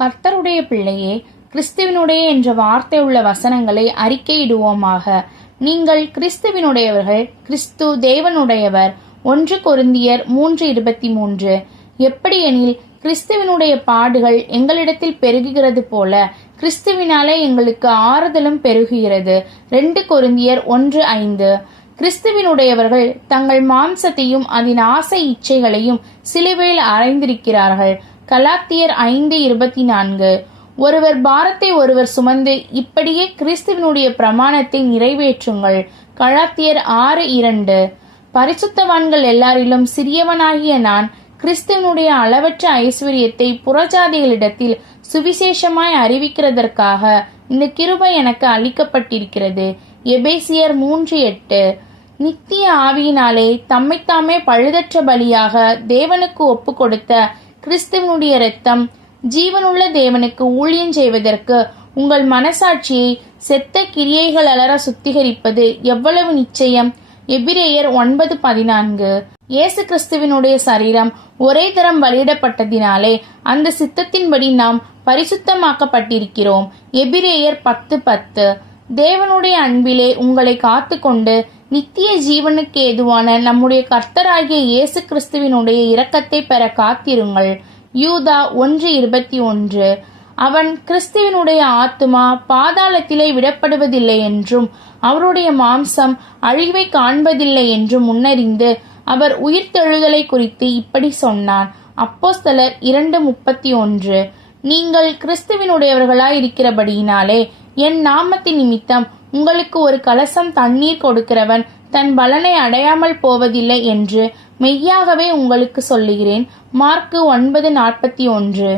கர்த்தருடைய பிள்ளையே, கிறிஸ்துவினுடைய என்ற வார்த்தை உள்ள வசனங்களை அறிக்கையிடுவோமாக. நீங்கள் கிறிஸ்துவினுடையவர்கள், கிறிஸ்து தேவனுடையவர். 1 கொரிந்தியர் 3:23. எப்படியெனில், கிறிஸ்துவினுடைய பாடுகள் எங்களிடத்தில் பெருகுகிறது போல கிறிஸ்துவினாலே எங்களுக்கு ஆறுதலும் பெருகுகிறது. 2 கொரிந்தியர் 1:5. கிறிஸ்துவினுடையவர்கள் தங்கள் மாம்சத்தையும் அதன் ஆசை இச்சைகளையும் சிலுவையில் அறைந்திருக்கிறார்கள். கலாத்தியர் 5:24. ஒருவர் பாரத்தை ஒருவர் சுமந்து இப்படியே கிறிஸ்துவினுடைய பிரமாணத்தை நிறைவேற்றுங்கள். கலாத்தியர் 6:2. பரிசுத்தவான்கள் எல்லாரிலும் சிறியவனாகிய நான் கிறிஸ்துவனுடைய அளவற்ற ஐஸ்வர்யத்தை புறஜாதிகளிடத்தில் சுவிசேஷமாய் அறிவிக்கிறதற்காக இந்த கிருபை எனக்கு அளிக்கப்பட்டிருக்கிறது. எபேசியர் 3:8. நித்திய ஆவியினாலே தம்மைத்தாமே பழுதற்ற பலியாக தேவனுக்கு ஒப்பு கொடுத்த கிறிஸ்துவனுடைய இரத்தம் ஜீவனுள்ள தேவனுக்கு ஊழியம் செய்வதற்கு உங்கள் மனசாட்சியை செத்த கிரியைகள் அலற சுத்திகரிப்பது எவ்வளவு நிச்சயம். எபிரேயர் 9:14. இயேசு கிறிஸ்துவினுடைய சரீரம் ஒரே தரம் பலியிடப்பட்டதினாலே அந்த சித்தத்தின்படி நாம் பரிசுத்தமாக்கப்பட்டிருக்கிறோம். எபிரேயர் 10:10. தேவனுடைய அன்பிலே உங்களை காத்து கொண்டு நித்திய ஜீவனுக்கு ஏதுவான நம்முடைய கர்த்தராகிய இயேசு கிறிஸ்துவினுடைய இரக்கத்தை பெற காத்திருங்கள். யூதா 1:21. அவன் கிறிஸ்துவினுடைய ஆத்துமா பாதாளத்திலே விடப்படுவதில்லை என்றும் அவருடைய மாம்சம் அழிவை காண்பதில்லை என்றும் முன்னறிந்து அவர் உயிர்த்தெழுதலை குறித்து இப்படி சொன்னான். அப்போஸ்தலர் 2:31. நீங்கள் கிறிஸ்துவினுடையவர்களாய் இருக்கிறபடியினாலே என் நாமத்தின் நிமித்தம் உங்களுக்கு ஒரு கலசம் தண்ணீர் கொடுக்கிறவன் தன் பலனை அடையாமல் போவதில்லை என்று மெய்யாகவே உங்களுக்கு சொல்லுகிறேன். மார்க்கு 9:41.